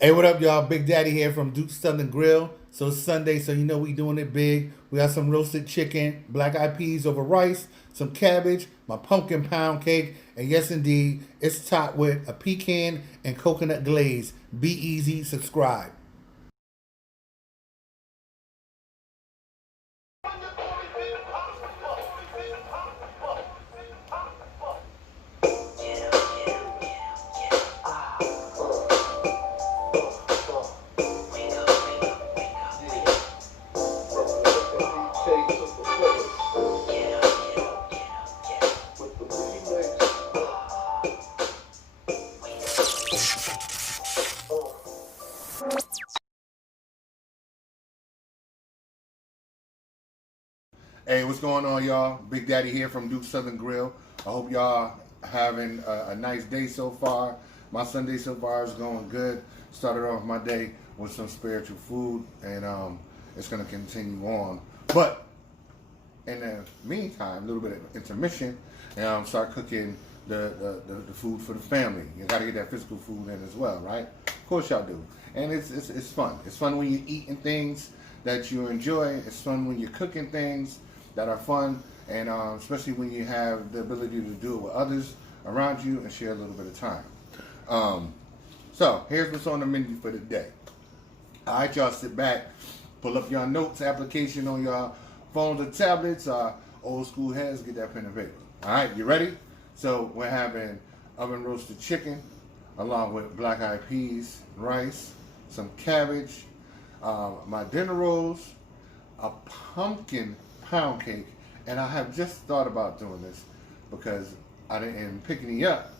Hey, what up, y'all? Big Daddy here from Duke's Southern Grill. So it's Sunday, so you know we doing it big. We got some roasted chicken, black eyed peas over rice, some cabbage, my pumpkin pound cake, and yes, indeed, it's topped with a pecan and coconut glaze. Be easy, subscribe. Hey, what's going on, y'all? Big Daddy here from Duke's Southern Grill. I hope y'all having a nice day so far. My Sunday so far is going good. Started off my day with some spiritual food, and it's gonna continue on. But in the meantime, a little bit of intermission, and start cooking the food for the family. You gotta get that physical food in as well, right? Of course y'all do. And it's fun. It's fun when you're eating things that you enjoy. It's fun when you're cooking things that are fun, and especially when you have the ability to do it with others around you and share a little bit of time. So here's what's on the menu for the day. All right, y'all, sit back, pull up your notes application on your phones or tablets. Old school heads, get that pen and paper. All right, you ready? So we're having oven roasted chicken along with black eyed peas, rice, some cabbage, my dinner rolls, a pumpkin pound cake, and I have just thought about doing this because I didn't pick any up.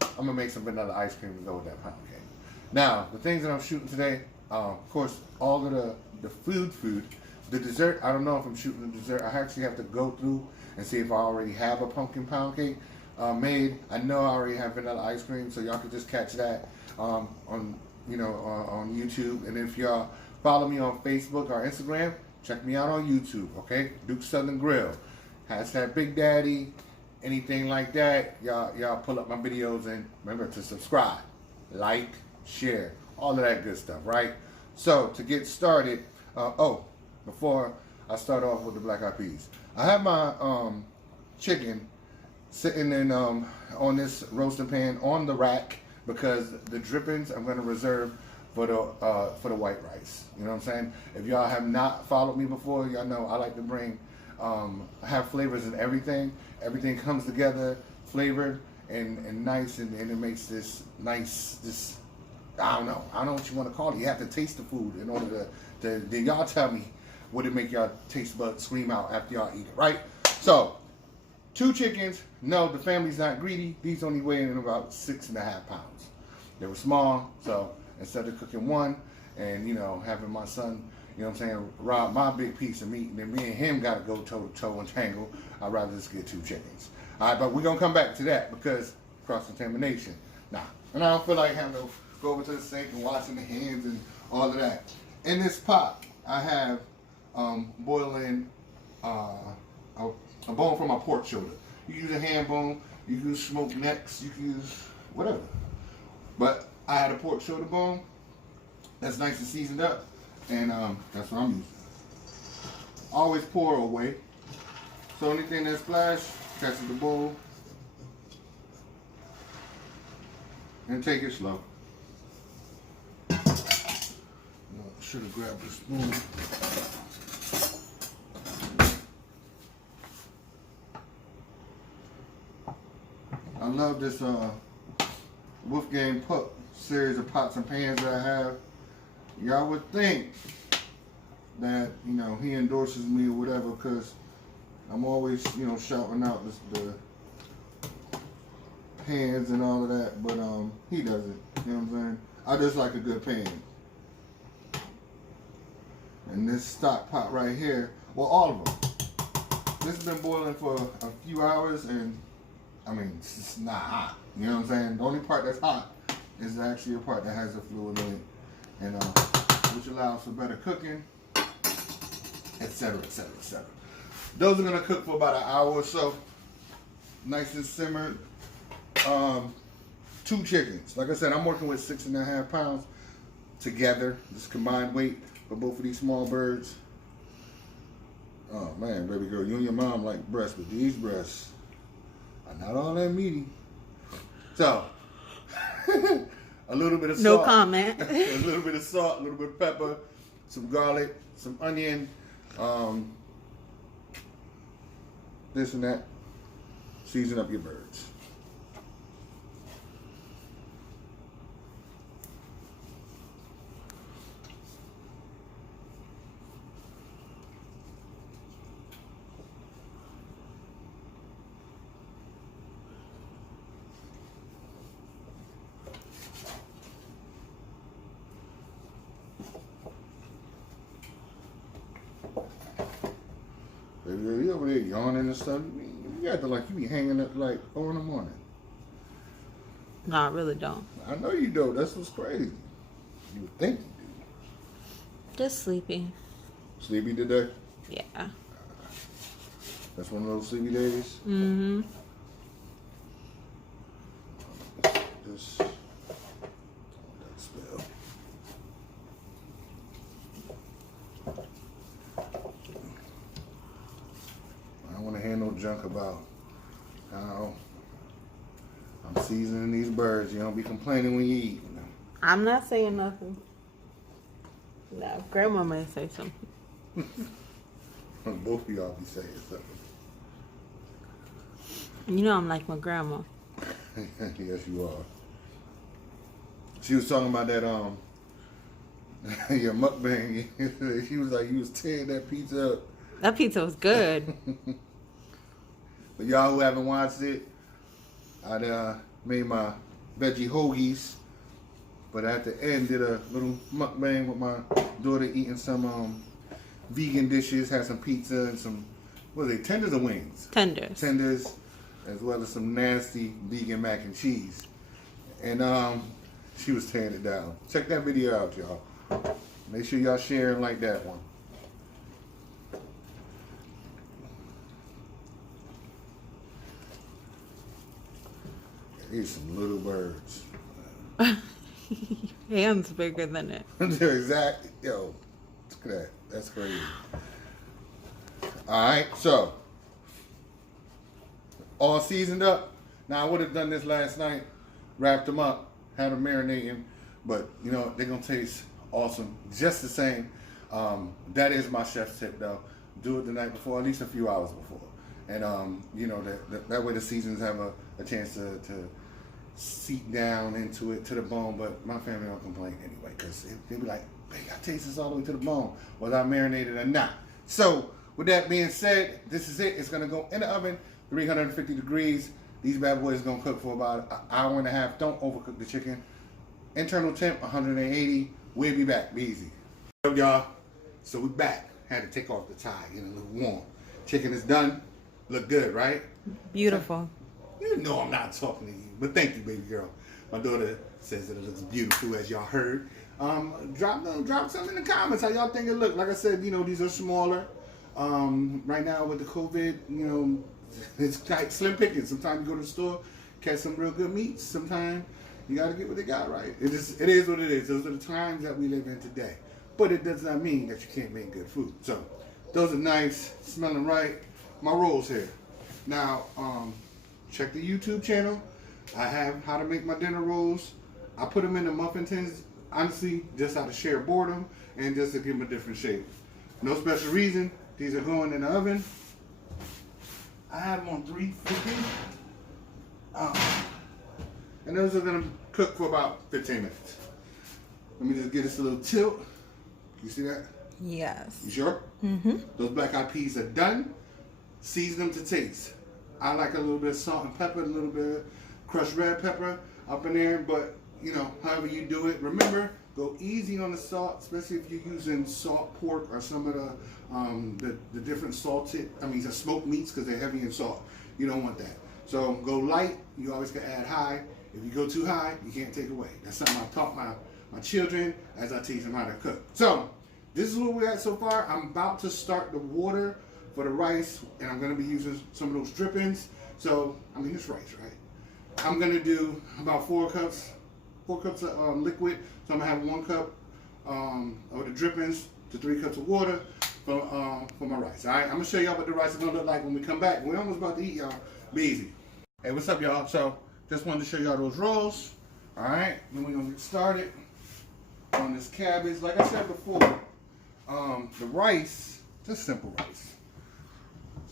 I'm gonna make some vanilla ice cream to go with that pound cake. Now, the things that I'm shooting today, of course, all of the food, the dessert. I don't know if I'm shooting the dessert. I actually have to go through and see if I already have a pumpkin pound cake made. I know I already have vanilla ice cream, so y'all can just catch that on on YouTube. And if y'all follow me on Facebook or Instagram, check me out on YouTube, okay? Duke's Southern Grill. Hashtag Big Daddy, anything like that. Y'all pull up my videos and remember to subscribe, like, share, all of that good stuff, right? So to get started, before I start off with the black eyed peas, I have my chicken sitting in on this roasting pan on the rack because the drippings I'm going to reserve for the white rice. You know what I'm saying? If y'all have not followed me before, y'all know I like to bring have flavors in everything. Everything comes together flavored and nice, and it makes this nice I don't know what you want to call it. You have to taste the food in order to then y'all tell me what it make y'all taste buds scream out after y'all eat it, right? So 2 chickens. No, the family's not greedy. These only weigh in about 6.5 pounds. They were small, so instead of cooking one and having my son, rob my big piece of meat, and then me and him got to go toe to toe and tangle, I'd rather just get 2 chickens. All right, but we're gonna come back to that because cross contamination. And I don't feel like having to go over to the sink and washing the hands and all of that. In this pot, I have boiling a bone from my pork shoulder. You can use a ham bone, you can use smoked necks, you can use whatever. But I had a pork shoulder bone that's nice and seasoned up, and that's what I'm using. Always pour away. So anything that splash, catch the bowl, and take it slow. Should have grabbed the spoon. I love this Wolfgang Puck series of pots and pans that I have. Y'all would think that he endorses me or whatever because I'm always shouting out the pans and all of that, but he doesn't. You know what I'm saying? I just like a good pan. And this stock pot right here, well, all of them. This has been boiling for a few hours, and I mean, it's not hot. You know what I'm saying? The only part that's hot is actually a part that has the fluid in it, and which allows for better cooking, etc., etc., etc. Those are gonna cook for about an hour or so, nice and simmered. 2 chickens. Like I said, I'm working with 6.5 pounds. together. This combined weight for both of these small birds. Oh man, baby girl, you and your mom like breasts, but these breasts are not all that meaty. So, a little bit of salt. No comment. A little bit of salt, a little bit of pepper, some garlic, some onion, this and that. Season up your birds. Baby, you over there yawning and stuff. You acting like you be hanging up like 4 in the morning. No, I really don't. I know you don't. That's what's crazy. You would think you do. Just sleepy. Sleepy today? Yeah. That's one of those sleepy days? Mm-hmm. Just that spell. I don't want to hear no junk about how I'm seasoning these birds. You don't be complaining when you eat. You know? I'm not saying nothing. No, Grandma may say something. Both of y'all be saying something. You know I'm like my grandma. Yes, you are. She was talking about that your mukbang. She was like, you was tearing that pizza up. That pizza was good. But y'all who haven't watched it, I made my veggie hoagies, but at the end did a little mukbang with my daughter eating some vegan dishes. Had some pizza and some, what are they, tenders or wings? Tenders. Tenders, as well as some nasty vegan mac and cheese. And she was tearing it down. Check that video out, y'all. Make sure y'all share and like that one. These some little birds. Hand's bigger than it. They're exactly, yo, look at that. That's crazy. Alright, so all seasoned up. Now I would have done this last night, wrapped them up, had them marinating, but you know, they're gonna taste awesome. Just the same. That is my chef's tip though. Do it the night before, at least a few hours before. And you know, that way the seasons have a chance to seep down into it to the bone. But my family don't complain anyway, because they be like, hey, I taste this all the way to the bone, whether I marinated or not. So with that being said, this is it. It's gonna go in the oven, 350 degrees. These bad boys gonna cook for about an hour and a half. Don't overcook the chicken. Internal temp 180. We'll be back. Be easy. What's up, y'all? So we back. Had to take off the tie, get a little warm. Chicken is done. Look good, right? Beautiful. You know I'm not talking to you, but thank you, baby girl. My daughter says that it looks beautiful, as y'all heard. Drop something in the comments how y'all think it look. Like I said, you know, these are smaller. Right now with the COVID, you know, it's tight, slim pickings. Sometimes you go to the store, catch some real good meats. Sometimes you got to get what they got, right? It is what it is. Those are the times that we live in today. But it does not mean that you can't make good food. So those are nice, smelling right. My rolls here. Now, check the YouTube channel. I have how to make my dinner rolls. I put them in the muffin tins, honestly, just out of sheer boredom and just to give them a different shape. No special reason. These are going in the oven. I have them on 350. And those are going to cook for about 15 minutes. Let me just get this a little tilt. You see that? Yes. You sure? Mm-hmm. Those black eyed peas are done. Season them to taste. I like a little bit of salt and pepper, a little bit of crushed red pepper up in there, but you know, however you do it, remember, go easy on the salt, especially if you're using salt pork or some of the different salted, smoked meats, because they're heavy in salt. You don't want that. So go light. You always can add high. If you go too high, you can't take away. That's something I've taught my children as I teach them how to cook. So this is where we're at so far. I'm about to start the water for the rice, and I'm going to be using some of those drippings. So, it's rice, right? I'm going to do about 4 cups of liquid. So I'm going to have 1 cup of the drippings to 3 cups of water for my rice. All right, I'm gonna show y'all what the rice is gonna look like when we come back. We're almost about to eat, y'all. Be easy. Hey, what's up, y'all? So just wanted to show y'all those rolls. All right, then we're gonna get started on this cabbage. Like I said before, the rice, just simple rice.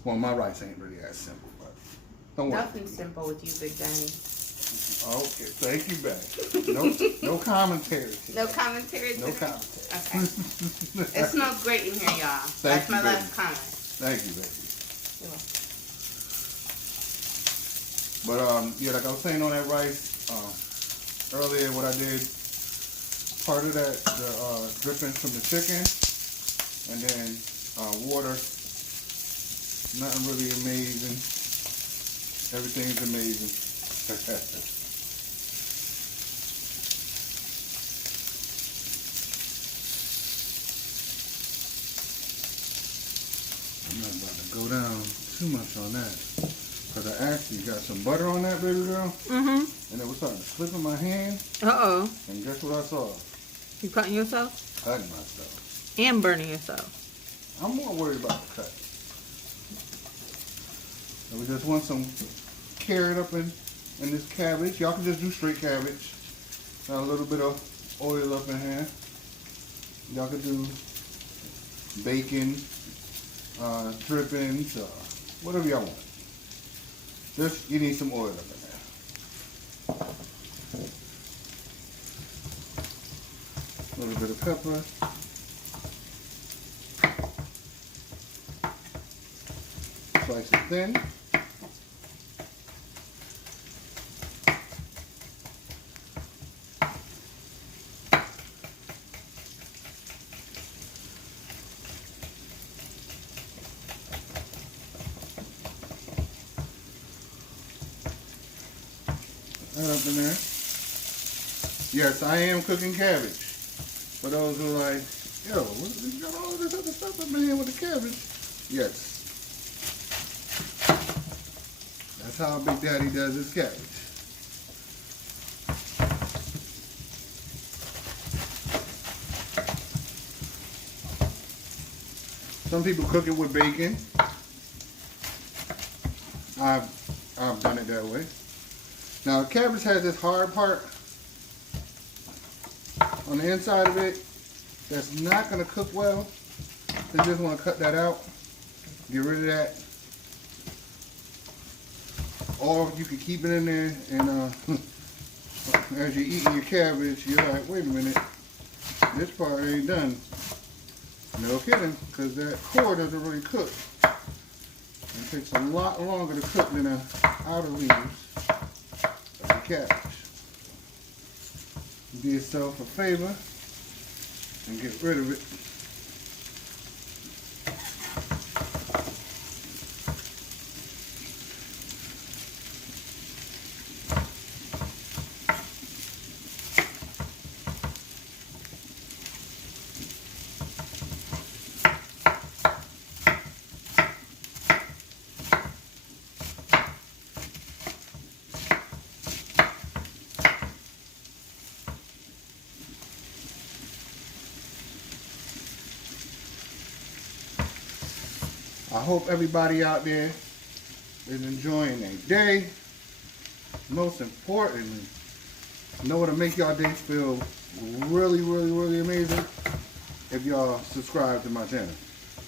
Well, my rice ain't really that simple, but don't worry. Nothing simple with you, Big Daddy. Okay, thank you, babe. No commentary. Today. No commentary. No commentary. Okay. It smells great in here, y'all. That's my last comment. Thank you, baby. You're welcome. But yeah, like I was saying on that rice earlier, what I did, part of that the drippings from the chicken, and then water. Nothing really amazing. Everything's amazing. I'm not about to go down too much on that. Because I actually got some butter on that, baby girl. Mm-hmm. And it was starting to slip in my hand. Uh-oh. And guess what I saw? You cutting yourself? Cutting myself. And burning yourself. I'm more worried about the cut. So we just want some carrot up in this cabbage. Y'all can just do straight cabbage. Got a little bit of oil up in here. Y'all can do bacon, drippings, whatever y'all want. Just, you need some oil up in there. A little bit of pepper. Slice it thin. That up in there. Yes, I am cooking cabbage. For those who are like, yo, you got all this other stuff up in here with the cabbage? Yes. That's how Big Daddy does his cabbage. Some people cook it with bacon. I've done it that way. Now, cabbage has this hard part on the inside of it that's not going to cook well. So you just want to cut that out. Get rid of that. Or you can keep it in there and as you're eating your cabbage, you're like, wait a minute, this part ain't done. No kidding, because that core doesn't really cook. It takes a lot longer to cook than the outer leaves of the cabbage. Do yourself a favor and get rid of it. I hope everybody out there is enjoying their day. Most importantly, know what to make y'all days feel really, really, really amazing if y'all subscribe to my channel.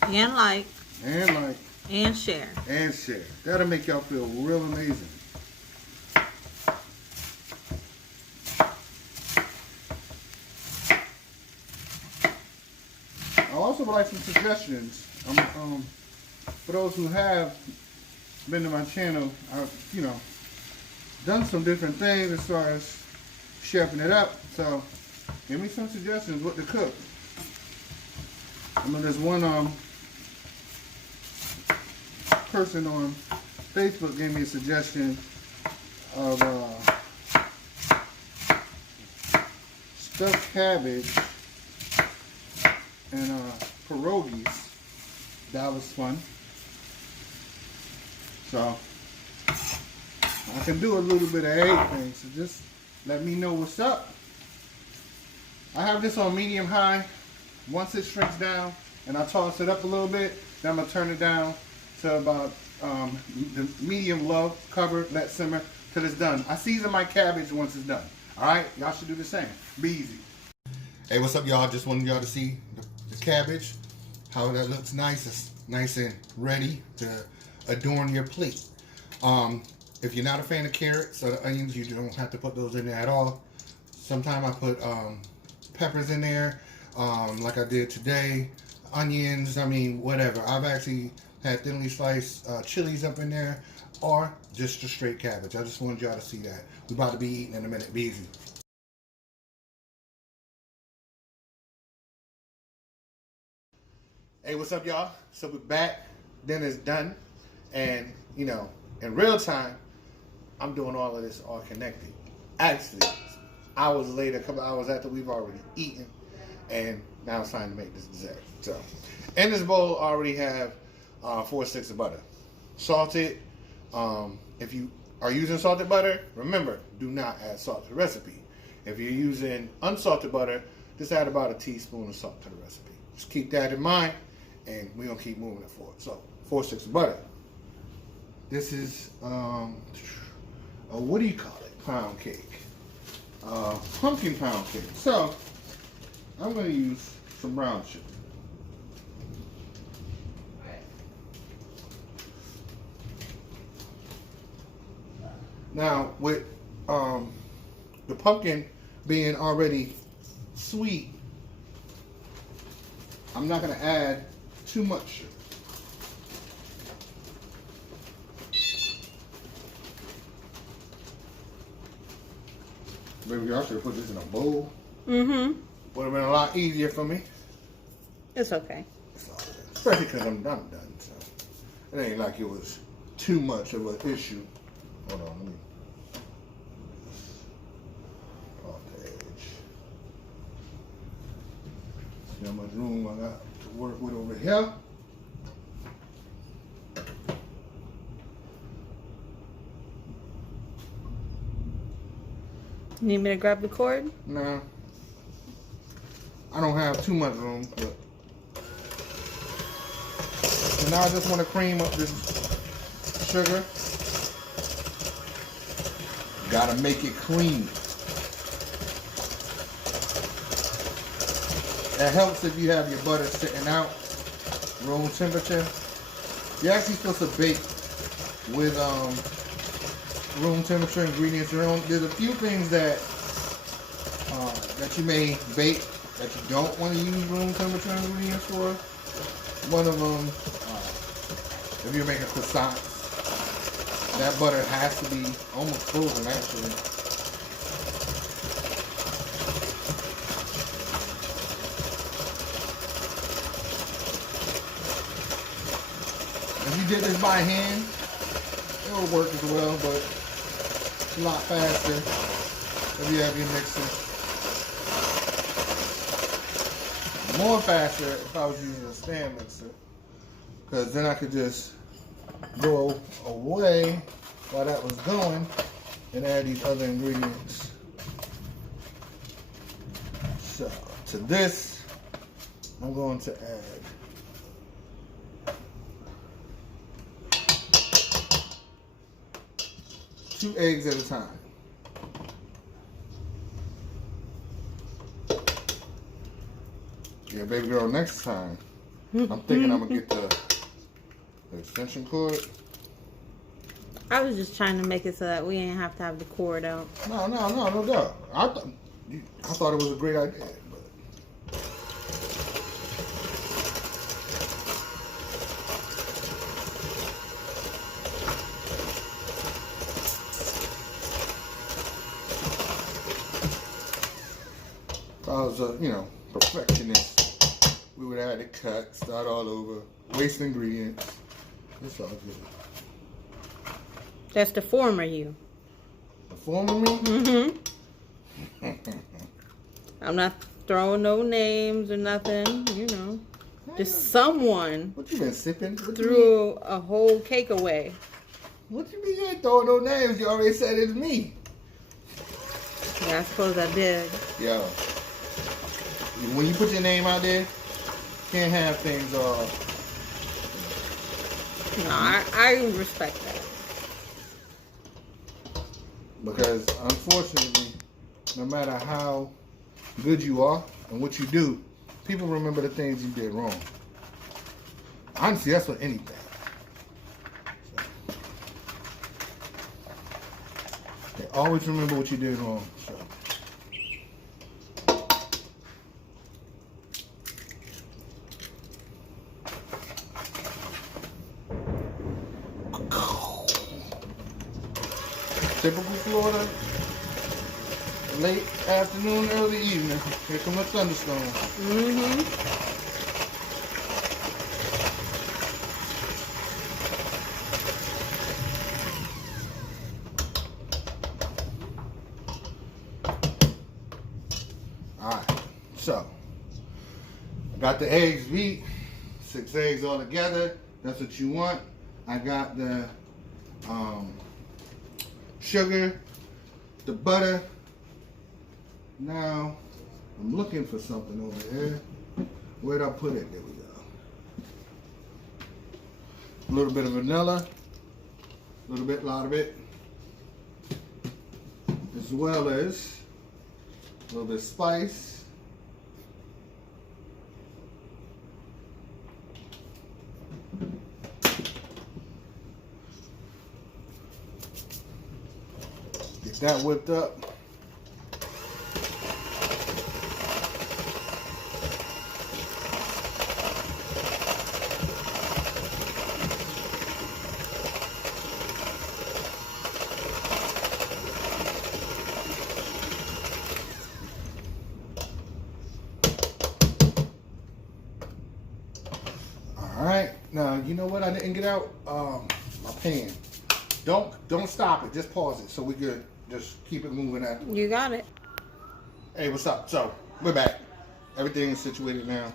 And like. And like. And share. And share. That'll make y'all feel real amazing. I also would like some suggestions. For those who have been to my channel, I've, done some different things as far as chefing it up. So, give me some suggestions what to cook. I mean, there's one person on Facebook gave me a suggestion of stuffed cabbage and pierogies. That was fun. So I can do a little bit of everything. So just let me know what's up. I have this on medium high. Once it shrinks down and I toss it up a little bit, then I'm gonna turn it down to about the medium low, cover, let simmer till it's done. I season my cabbage once it's done. All right, y'all should do the same. Be easy. Hey, what's up, y'all? Just wanted y'all to see the cabbage, how that looks nice. It's nice and ready to adorn your plate. If you're not a fan of carrots or the onions, you don't have to put those in there at all. Sometimes I put peppers in there, like I did today. Onions, I mean, whatever. I've actually had thinly sliced chilies up in there, or just a straight cabbage. I just wanted y'all to see that. We're about to be eating in a minute. Be easy. Hey, what's up, y'all? So we're back. Dinner's done. And, you know, in real time, I'm doing all of this all connected. Actually, hours later, a couple hours after we've already eaten, and now it's time to make this dessert. So, in this bowl, I already have 4 sticks of butter. Salted. If you are using salted butter, remember, do not add salt to the recipe. If you're using unsalted butter, just add about a teaspoon of salt to the recipe. Just keep that in mind, and we're going to keep moving it forward. So, 4 sticks of butter. This is, what do you call it? Pound cake. Pumpkin pound cake. So, I'm going to use some brown sugar. Now, with the pumpkin being already sweet, I'm not going to add too much sugar. Maybe I should have put this in a bowl. Mm-hmm. Would have been a lot easier for me. It's okay. Especially because I'm done. So it ain't like it was too much of an issue. Hold on, let me off the edge. See how much room I got to work with over here. Need me to grab the cord? Nah. I don't have too much room, but so now I just want to cream up this sugar. Gotta make it creamy. It helps if you have your butter sitting out room temperature. You're actually supposed to bake with room temperature ingredients. There's a few things that that you may bake that you don't want to use room temperature ingredients for. One of them, if you're making croissants, that butter has to be almost frozen actually. If you did this by hand, it will work as well, but it's a lot faster if you have your mixer. More faster if I was using a stand mixer, because then I could just go away while that was going and add these other ingredients. So to this, I'm going to add 2 eggs at a time. Yeah, baby girl, next time, I'm thinking I'm going to get the extension cord. I was just trying to make it so that we didn't have to have the cord out. No doubt. I thought it was a great idea. But if I was a, perfectionist, we would have had to cut, start all over, waste ingredients. It's all good. That's the former you. The former me? Mm-hmm. I'm not throwing no names or nothing, Just someone What you been sipping? threw a whole cake away. What you mean you ain't throwing no names? You already said it's me. Yeah, I suppose I did. Yo, When you put your name out there, can't have things No, I respect that. because unfortunately, no matter how good you are and what you do, people remember the things you did wrong. Honestly, that's with anything. They always remember what you did wrong. So. Typical Florida, late afternoon, early evening. Here come a thunderstorm. Mm-hmm. Alright, so I got the eggs beat, 6 eggs all together. That's what you want. I got the sugar, the butter. Now I'm looking for something over here. Where'd I put it? There we go. A little bit of vanilla, a little bit, lot of it, as well as a little bit of spice. Get that whipped up. Alright, now you know what I didn't get out? My pan. Don't stop it, just pause it so we could just keep it moving after. You got it. Hey, what's up? So, we're back. Everything is situated now.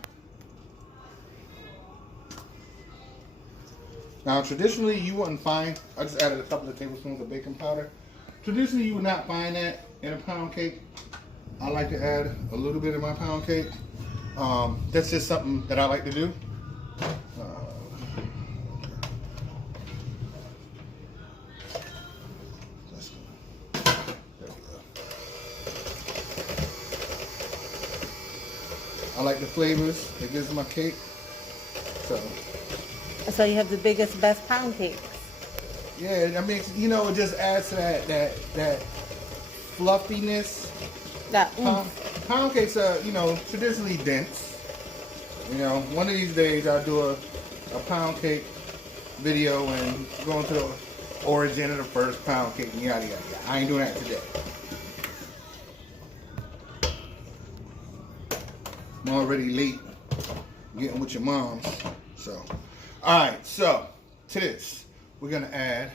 Now, traditionally, you wouldn't find, I just added a couple of tablespoons of baking powder. Traditionally, you would not find that in a pound cake. I like to add a little bit in my pound cake. That's just something that I like to do. I like the flavors it gives my cake. So you have the biggest, best pound cakes. Yeah, I mean, you know, it just adds to that fluffiness. That Pound cakes are, you know, traditionally dense. You know, one of these days I'll do a pound cake video and go into the origin of the first pound cake and yada yada yada. I ain't doing that today. I'm already late getting with your moms. So, alright, so to this, we're gonna add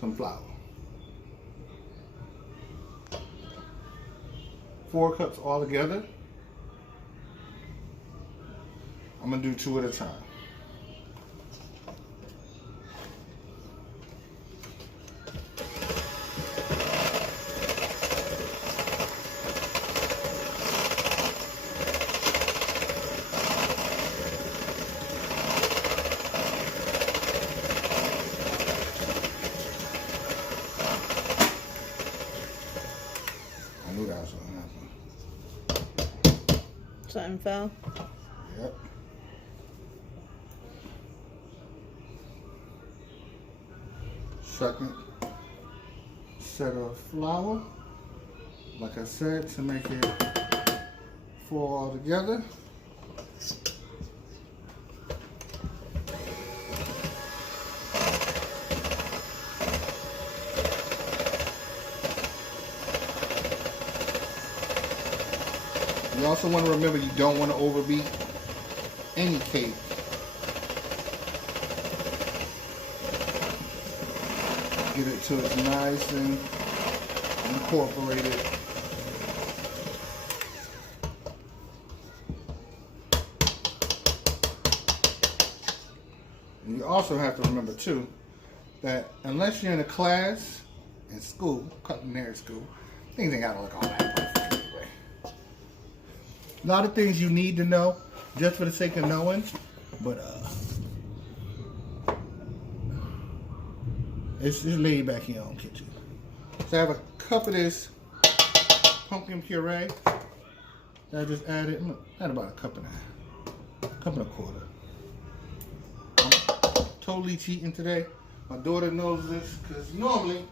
some flour. 4 cups all together. I'm gonna do 2 at a time. I knew that was gonna happen. something fell. Yep. Second set of flour, like I said, to make it 4 all together. You also want to remember you don't want to overbeat any cake. Get it till it's nice and incorporated. And you also have to remember too that unless you're in a class in school, culinary school, things ain't gotta look all that perfect anyway. A lot of things you need to know just for the sake of knowing. But it's laid back in your own kitchen. So I have a cup of this pumpkin puree that I just added. Add about a cup and a quarter. I'm totally cheating today. My daughter knows this because normally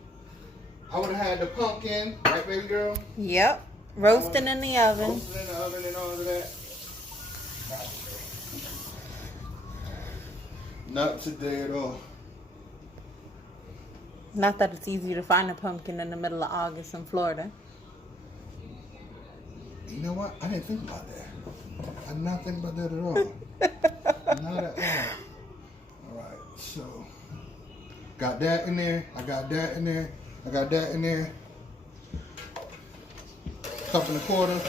I would have had the pumpkin, right, baby girl? Yep. Roasting in the oven. Roasting in the oven and all of that. Not today at all. Not that it's easy to find a pumpkin in the middle of August in Florida. You know what? I didn't think about that. I did not think about that at all. Not at all. All right, so got that in there. I got that in there. I got that in there. Cup and a quarter.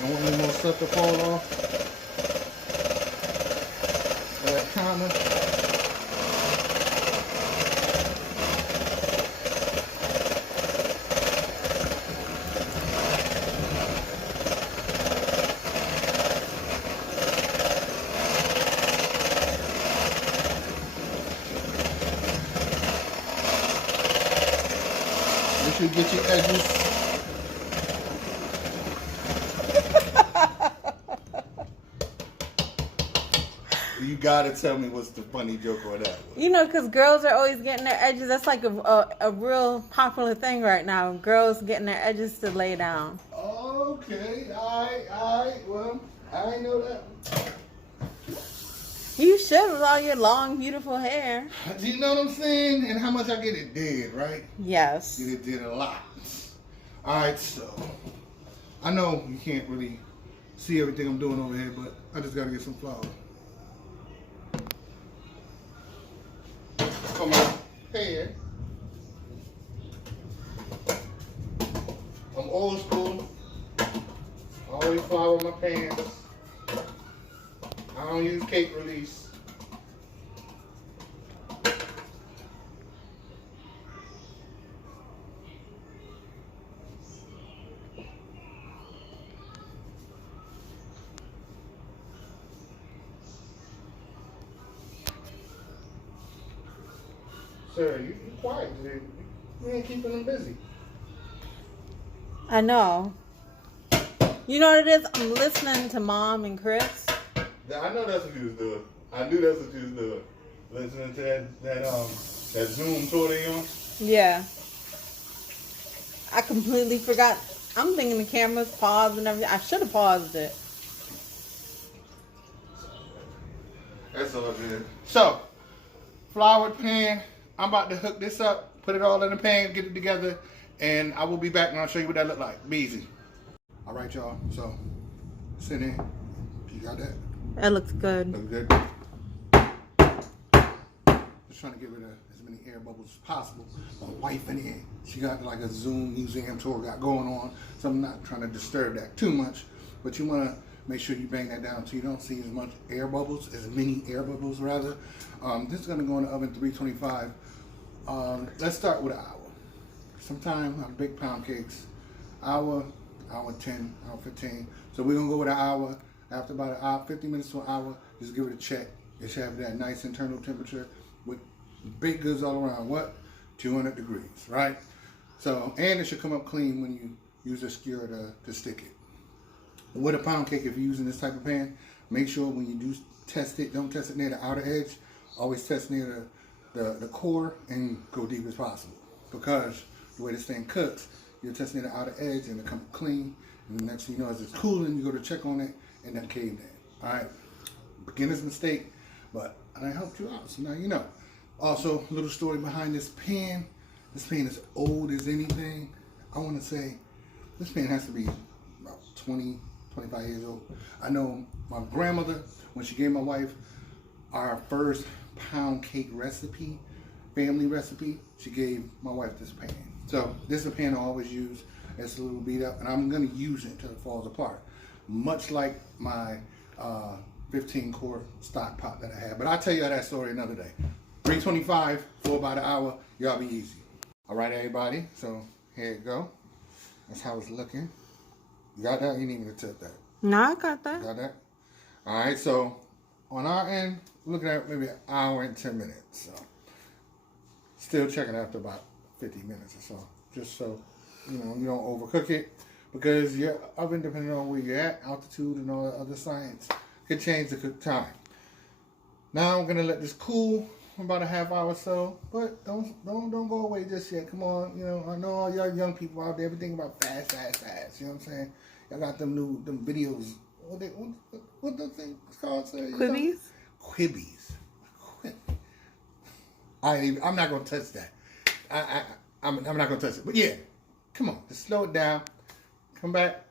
Don't want any more stuff to fall off. That counter. Make sure you get your edges. You gotta tell me what's the funny joke on that one. You know, because girls are always getting their edges. That's like a real popular thing right now. Girls getting their edges to lay down. Okay, alright. Well, I ain't know that. You should with all your long, beautiful hair. Do you know what I'm saying? And how much I get it did, right? Yes. Get it did a lot. Alright, so I know you can't really see everything I'm doing over here, but I just gotta get some flour. For my pan. I'm old school. I always flour my pans. I don't use cake release. Sir, you quiet today. You ain't keeping them busy. I know. You know what it is? I'm listening to Mom and Chris. I know that's what you was doing. I knew that's what you was doing. Listening to that Zoom tour they on. Yeah. I completely forgot. I'm thinking the camera's paused and everything. I should have paused it. That's all good. So, floured pan. I'm about to hook this up, put it all in the pan, get it together, and I will be back and I'll show you what that look like. Be easy. All right, y'all. So, sit in. You got that? That looks good. Looks good. Just trying to get rid of as many air bubbles as possible. My wife in here, she got like a Zoom museum tour got going on, so I'm not trying to disturb that too much. But you want to make sure you bang that down so you don't see as much air bubbles, as many air bubbles rather. This is going to go in the oven 325. Let's start with an hour. Sometimes I bake pound cakes, hour 10, hour 15. So we're going to go with an hour. After about an hour, 50 minutes to an hour, just give it a check. It should have that nice internal temperature with baked goods all around. What? 200 degrees, right? So, and it should come up clean when you use a skewer to stick it. With a pound cake, if you're using this type of pan, make sure when you do test it, don't test it near the outer edge. Always test near the core and go deep as possible. Because the way this thing cooks, you're testing near the outer edge and it comes clean. And the next thing you know, as it's cooling, you go to check on it and then caved in. All right, beginner's mistake, but I helped you out, so now you know. Also, a little story behind this pan. This pan is old as anything. I want to say this pan has to be about 20, 25 years old. I know my grandmother, when she gave my wife our first pound cake recipe, family recipe, she gave my wife this pan. So this is a pan I always use. It's a little beat up, and I'm going to use it until it falls apart. Much like my 15-quart stock pot that I have. But I'll tell you that story another day. 325 for about an hour. Y'all be easy. All right, everybody. So here it go. That's how it's looking. You got that? You need me to tip that? No, I got that. Got that? All right. So on our end, we're looking at maybe an hour and 10 minutes. So still checking after about 50 minutes or so, just so you know you don't overcook it, because your oven, depending on where you're at, altitude and all the other science, could change the cook time. Now I'm gonna let this cool for about a half hour or so, but don't go away just yet. Come on, you know, I know all y'all young people out there, everything about fast. You know what I'm saying? Y'all got them videos. What the thing called? Quibbies. Quibbies. I'm not gonna touch that. I'm not gonna touch it. But yeah, come on, just slow it down. Come back,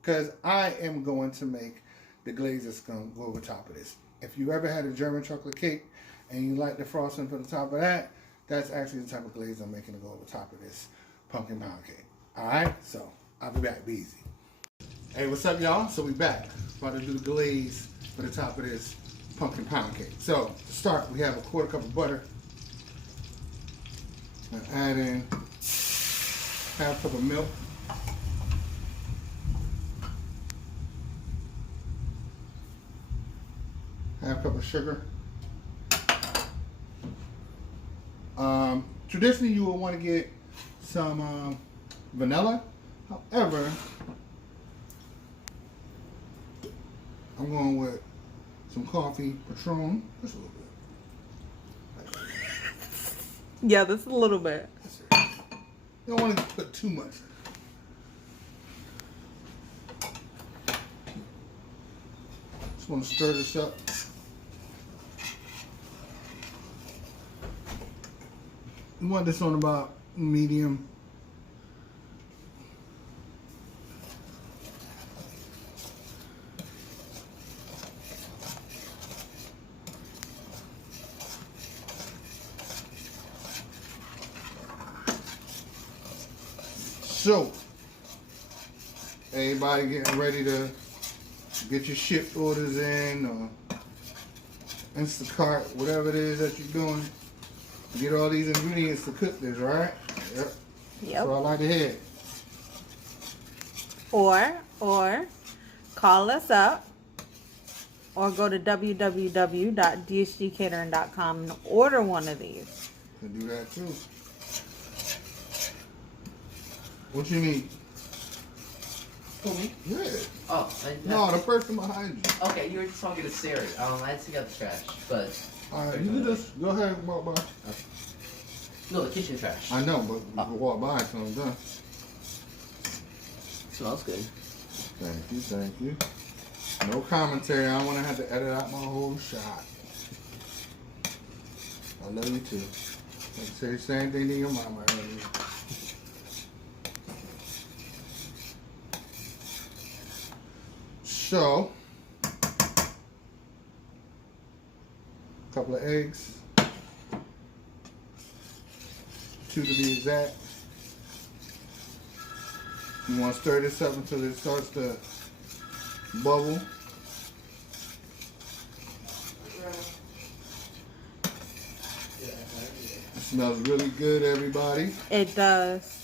because I am going to make the glaze that's gonna go over top of this. If you ever had a German chocolate cake and you like the frosting for the top of that, that's actually the type of glaze I'm making to go over top of this pumpkin pound cake. All right, so I'll be back. Be easy. Hey, what's up, y'all? So we back. About to do the glaze for the top of this pumpkin pound cake. So to start, we have a 1/4 cup of butter. And add in 1/2 cup of milk. Half cup of sugar. Traditionally, you would want to get some vanilla. However, I'm going with some coffee Patron, just a little bit. Yeah, that's a little bit. You don't want to put too much. Just want to stir this up. You want this on about medium. So, everybody getting ready to get your shipped orders in, or Instacart, whatever it is that you're doing. Get all these ingredients to cook this, right? Yep. That's what I like to hear. Or call us up, or go to www.dsgcatering.com and order one of these. You can do that too. What you need? For me? Yeah. Oh, No, the person behind you. Okay, you were talking to Siri. I had to take out the trash, but. Alright, you can just go ahead and walk by. Okay. No, the kitchen trash. I know, but you can walk by until I'm done. Smells good. Thank you. No commentary. I don't want to have to edit out my whole shot. I love you too. I say the same thing to your mama earlier. So, a couple of eggs, 2 to be exact. You want to stir this up until it starts to bubble. It smells really good, everybody. It does.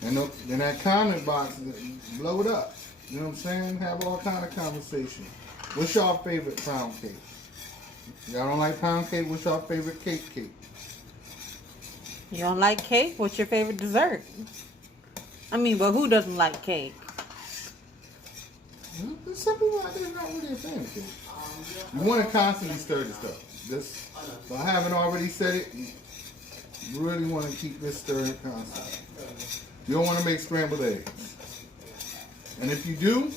And in that comment box, blow it up. You know what I'm saying? Have all kind of conversation. What's your favorite pound cake? Y'all don't like pound cake? What's your favorite cake? You don't like cake? What's your favorite dessert? I mean, but who doesn't like cake? There's some people out there not really a fan of cake. You want to constantly stir this up. If I haven't already said it, you really want to keep this stirring constantly. You don't want to make scrambled eggs. And if you do,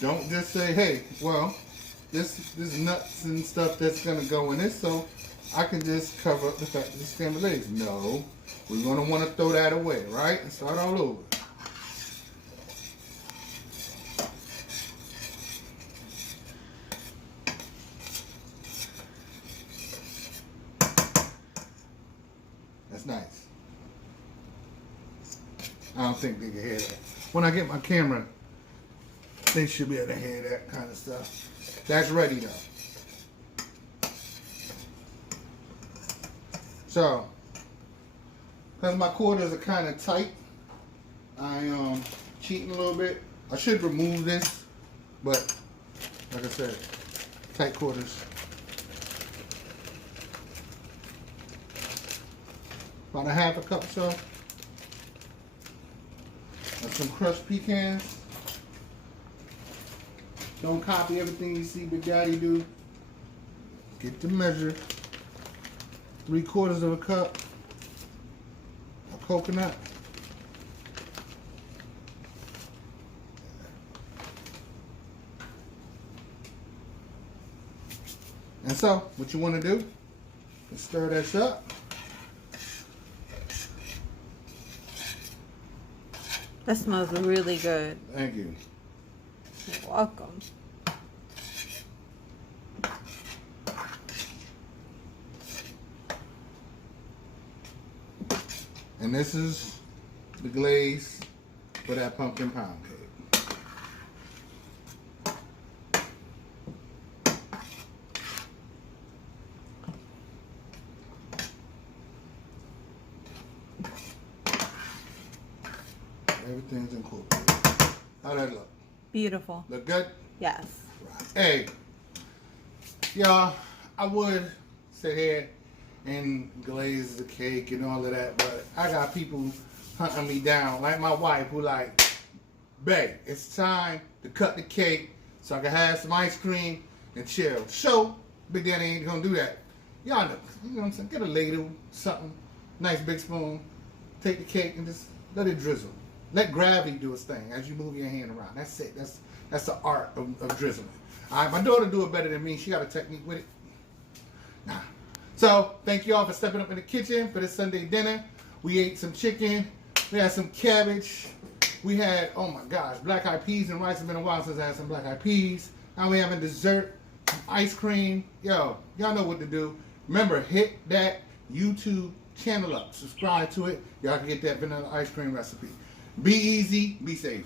don't just say, hey, well, this nuts and stuff that's going to go in this, so I can just cover up the fact that it's scrambled eggs. No, we're going to want to throw that away, right? And start all over. That's nice. I don't think they can hear that. When I get my camera, they should be able to hear that kind of stuff. That's ready though. So, because my quarters are kind of tight, I am cheating a little bit. I should remove this, but like I said, tight quarters. About a half a cup or so. And some crushed pecans. Don't copy everything you see Big Daddy do. Get the measure. 3/4 of a cup of coconut. And so, what you want to do is stir this up. That smells really good. Thank you. You're welcome. And this is the glaze for that pumpkin pound cake. Everything's incorporated. How that look? Beautiful. Look good? Yes. Right. Hey, y'all, I would sit here and glaze the cake and all of that, but I got people hunting me down, like my wife, who like, babe, it's time to cut the cake so I can have some ice cream and chill. So, Big Daddy ain't gonna do that. Y'all know, you know what I'm saying? Get a ladle, something, nice big spoon, take the cake and just let it drizzle. Let gravity do its thing as you move your hand around. That's it. That's the art of drizzling. All right, my daughter do it better than me. She got a technique with it. Nah. So, thank you all for stepping up in the kitchen for this Sunday dinner. We ate some chicken. We had some cabbage. We had, oh my gosh, black eyed peas and rice. It's been a while since I had some black eyed peas. Now we having dessert, some ice cream. Yo, y'all know what to do. Remember, hit that YouTube channel up. Subscribe to it. Y'all can get that vanilla ice cream recipe. Be easy, be safe.